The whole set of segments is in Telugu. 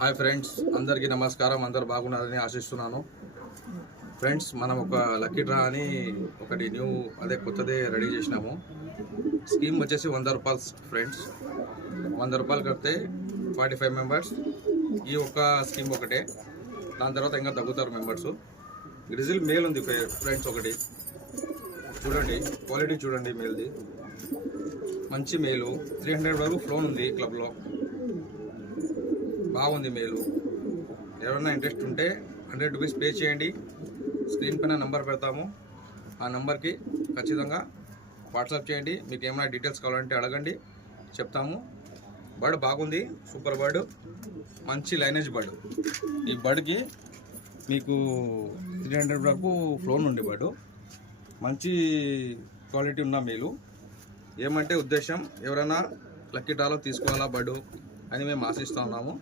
హాయ్ ఫ్రెండ్స్, అందరికీ నమస్కారం. అందరు బాగున్నారని ఆశిస్తున్నాను. ఫ్రెండ్స్, మనం ఒక లక్కీ డ్రా అని ఒకటి కొత్తదే రెడీ చేసినాము. స్కీమ్ వచ్చేసి 100 రూపాయలు ఫ్రెండ్స్. 100 రూపాయలు కడితే 45 మెంబర్స్. ఈ ఒక్క స్కీమ్ ఒకటే, దాని తర్వాత ఇంకా తగ్గుతారు మెంబర్స్. గ్రిజిల్ మేల్ ఉంది ఫ్రెండ్స్, ఒకటి చూడండి, క్వాలిటీ చూడండి మేల్ది, మంచి మేలు. 300 వరకు ఫ్లోన్ ఉంది క్లబ్లో, బాగుంది మేలు. ఎవరైనా ఇంట్రెస్ట్ ఉంటే 100 రూపీస్ పే చేయండి. స్క్రీన్ పైన నంబర్ పెడతాము, ఆ నంబర్కి ఖచ్చితంగా వాట్సాప్ చేయండి. మీకు ఏమైనా డీటెయిల్స్ కావాలంటే అడగండి, చెప్తాము. బర్డ్ బాగుంది, సూపర్ బర్డ్, మంచి లైనేజ్ బర్డ్. ఈ బర్డ్కి మీకు 300 వరకు ఫ్లోన్ ఉండే బర్డ్, మంచి క్వాలిటీ ఉన్న మేలు. ఏమంటే ఉద్దేశం, ఎవరైనా లక్కీ డ్రాలో తీసుకోవాలా బర్డు అని మేము ఆశిస్తూ ఉన్నాము.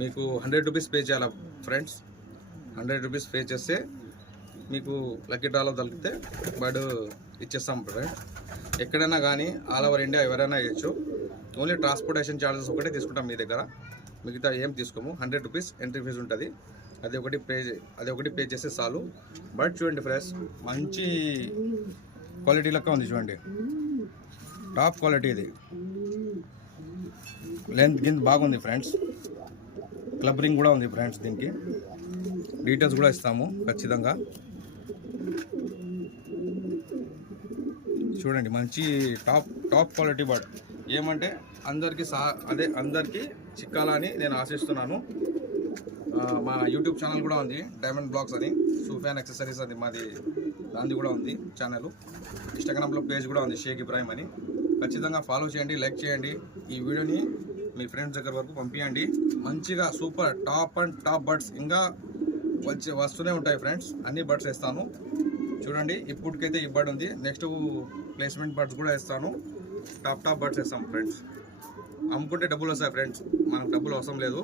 మీకు 100 రూపీస్ పే చేయాలా ఫ్రెండ్స్. 100 రూపీస్ పే చేస్తే మీకు లక్కీ డ్రాలో దొరికితే బర్డు ఇచ్చేస్తాం ఫ్రెండ్స్. ఎక్కడైనా కానీ ఆల్ ఓవర్ ఇండియా ఎవరైనా ఇవ్వచ్చు. ఓన్లీ ట్రాన్స్పోర్టేషన్ ఛార్జెస్ ఒకటే తీసుకుంటాం మీ దగ్గర, మిగతా ఏం తీసుకోము. 100 రూపీస్ ఎంట్రీ ఫీజు ఉంటుంది, అది ఒకటి పే చేస్తే చాలు. బర్డ్ చూడండి ఫ్రెండ్స్, మంచి క్వాలిటీ లెక్క ఉంది చూడండి, టాప్ క్వాలిటీ. ఇది లెంత్ గింత్ బాగుంది ఫ్రెండ్స్. క్లబ్ రింగ్ కూడా ఉంది ఫ్రెండ్స్. దీనికి డీటెయిల్స్ కూడా ఇస్తాము ఖచ్చితంగా. చూడండి, మంచి టాప్ క్వాలిటీ బర్డ్. ఏమంటే అందరికీ చిక్కాలని నేను ఆశిస్తున్నాను. మా యూట్యూబ్ ఛానల్ కూడా ఉంది, డైమండ్ బ్లాగ్స్ అని, సూఫియాన్ యాక్సెసరీస్ అది మాది, దాన్ని కూడా ఉంది ఛానల్. ఇన్స్టాగ్రామ్లో పేజ్ కూడా ఉంది, షేక్ ఇబ్రాహిం అని. ఖచ్చితంగా ఫాలో చేయండి, లైక్ చేయండి. ఈ వీడియోని మీ ఫ్రెండ్స్ దగ్గర వరకు పంపించండి. మంచిగా సూపర్ టాప్ బర్డ్స్ ఇంకా వస్తూనే ఉంటాయి ఫ్రెండ్స్. అన్ని బర్డ్స్ వేస్తాను చూడండి. ఇప్పటికైతే ఈ బర్డ్ ఉంది, నెక్స్ట్ ప్లేస్మెంట్ బర్డ్స్ కూడా వేస్తాను. టాప్ బర్డ్స్ వేస్తాం ఫ్రెండ్స్. అమ్ముకుంటే డబ్బులు వస్తాయి ఫ్రెండ్స్, మనకు డబ్బులు అవసరం లేదు.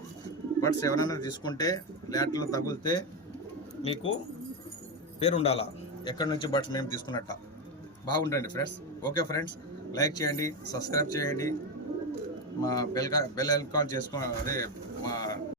బర్డ్స్ ఎవరైనా తీసుకుంటే ల్యాట్లో తగిలితే మీకు పేరు ఉండాలా, ఎక్కడి నుంచి బర్డ్స్ మేము తీసుకున్నట్ట. బాగుంటుంది ఫ్రెండ్స్. ఓకే ఫ్రెండ్స్, లైక్ చేయండి, సబ్స్క్రైబ్ చేయండి, మా బెల్ ఐకాన్ చేసుకో, మా